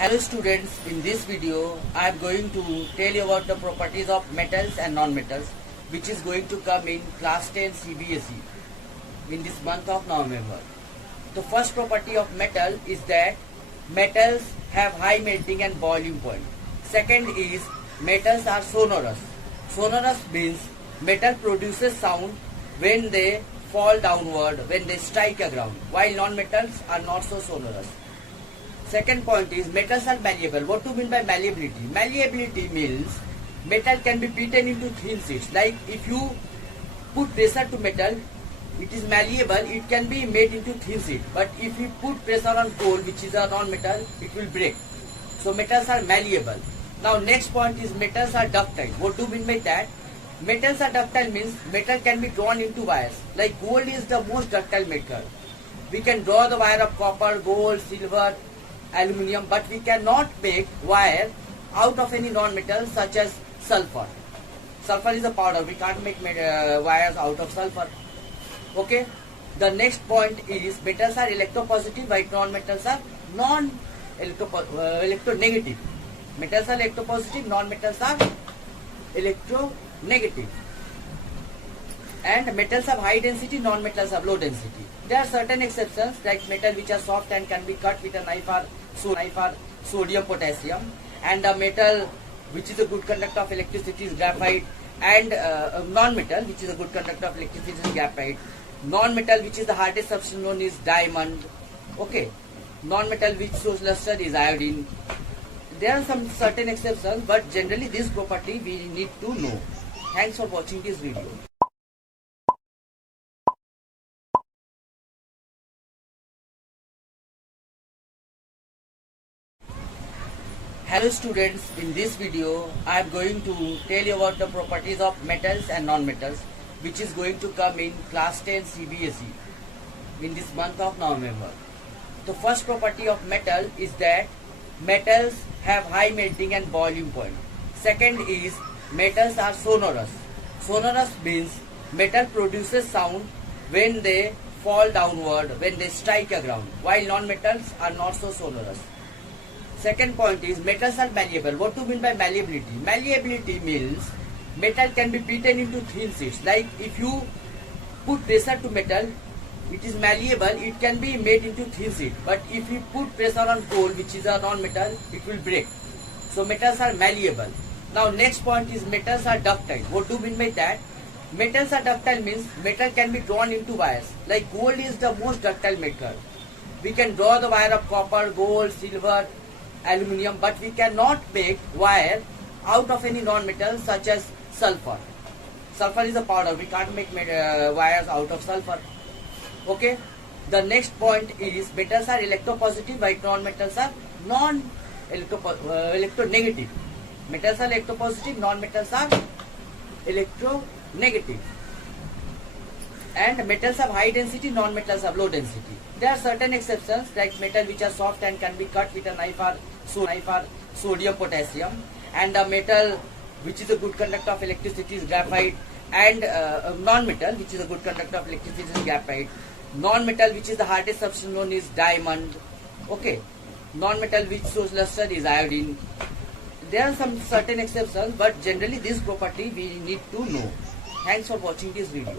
Hello students, in this video I am going to tell you about the properties of metals and non-metals which is going to come in class 10 CBSE in this month of November. The first property of metal is that metals have high melting and boiling point. Second is metals are sonorous. Sonorous means metal produces sound when they fall downward, when they strike a ground, while non-metals are not so sonorous. Second point is metals are malleable. What do you mean by malleability? Malleability means metal can be beaten into thin sheets. Like if you put pressure to metal, it is malleable, it can be made into thin sheet. But if you put pressure on coal, which is a non-metal, it will break. So metals are malleable. Now next point is metals are ductile. What do you mean by that? Metals are ductile means metal can be drawn into wires. Like gold is the most ductile metal. We can draw the wire of copper, gold, silver, aluminium, but we cannot make wire out of any non-metal such as sulfur. Sulfur is a powder. We can't make wires out of sulfur. Okay. The next point is metals are electropositive, while non-metals are electronegative. Metals are electropositive, non-metals are electronegative. And metals have high density, non-metals have low density. There are certain exceptions like metal which are soft and can be cut with a knife or sodium potassium, and a metal which is a good conductor of electricity is graphite, and non-metal which is a good conductor of electricity is graphite. Non-metal which is the hardest substance known is diamond. Okay. Non-metal which shows luster is iodine. There are some certain exceptions, but generally this property we need to know. Thanks for watching this video. Hello students, in this video I am going to tell you about the properties of metals and non-metals which is going to come in class 10 CBSE in this month of November. The first property of metal is that metals have high melting and boiling point. Second is metals are sonorous. Sonorous means metal produces sound when they fall downward, when they strike a ground, while non-metals are not so sonorous. Second point is metals are malleable. What do you mean by malleability? Malleability means metal can be beaten into thin sheets. Like if you put pressure to metal, it is malleable, it can be made into thin sheet. But if you put pressure on coal, which is a non-metal, it will break. So metals are malleable. Now next point is metals are ductile. What do you mean by that? Metals are ductile means metal can be drawn into wires. Like gold is the most ductile metal. We can draw the wire of copper, gold, silver, aluminium, but we cannot make wire out of any non-metal such as sulfur. Sulfur is a powder. We can't make wires out of sulfur. Okay. The next point is metals are electropositive, while non-metals are electronegative. Metals are electropositive, non-metals are electronegative. And metals have high density, non-metals have low density. There are certain exceptions like metal which are soft and can be cut with a knife or sodium potassium, and a metal which is a good conductor of electricity is graphite, and non-metal which is a good conductor of electricity is graphite. Non-metal which is the hardest substance known is diamond. Okay. Non-metal which shows luster is iodine. There are some certain exceptions, but generally this property we need to know. Thanks for watching this video.